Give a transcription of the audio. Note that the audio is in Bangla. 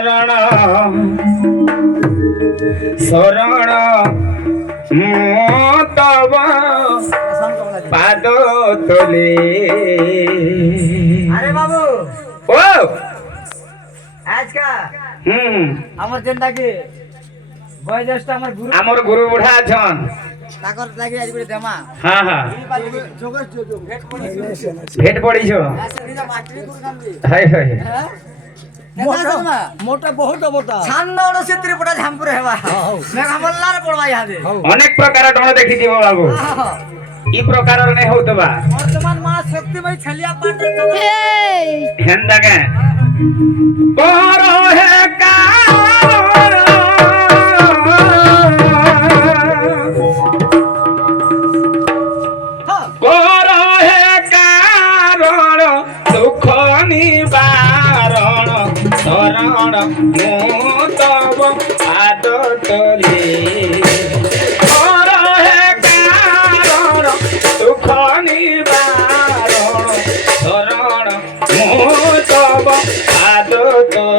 କାରଣ ଶରଣ ମୁଁ ତବ ପାଦ ତଳେ। আরে বাবু ও আজকা হুম আমার যেটা কি বয়োজ্যেষ্ঠ আমার গুরু আমার গুরু বুঢ়া আছন। তাকর লাগি আজ করে দেমা হ্যাঁ হ্যাঁ যোগেশ ভেট পড়িছো ভেট পড়িছ। আসলে নিজ মাস্টারি করে নামবি হাই হাই হ্যাঁ মোটা মোটা বহুত মোটা ছান্ন ওড়ছে ত্রিপুরা ঝামপুরে হেবা মেঘা বল্লার পড়বা ইহাদে অনেক প্রকার ডণ দেখিথিব বাবু ই প্রকারর নাই হউতবা বর্তমান মা শক্তিময়ী ছালিয়া পাটের হেন্দা কে পর হে কারণ পর হে কারণ দুঃখ নিবারণ শরণ মু তব পাদ তলে। পর হে কারণ দুঃখ নিবারণ শরণ মু তব পাদ তলে।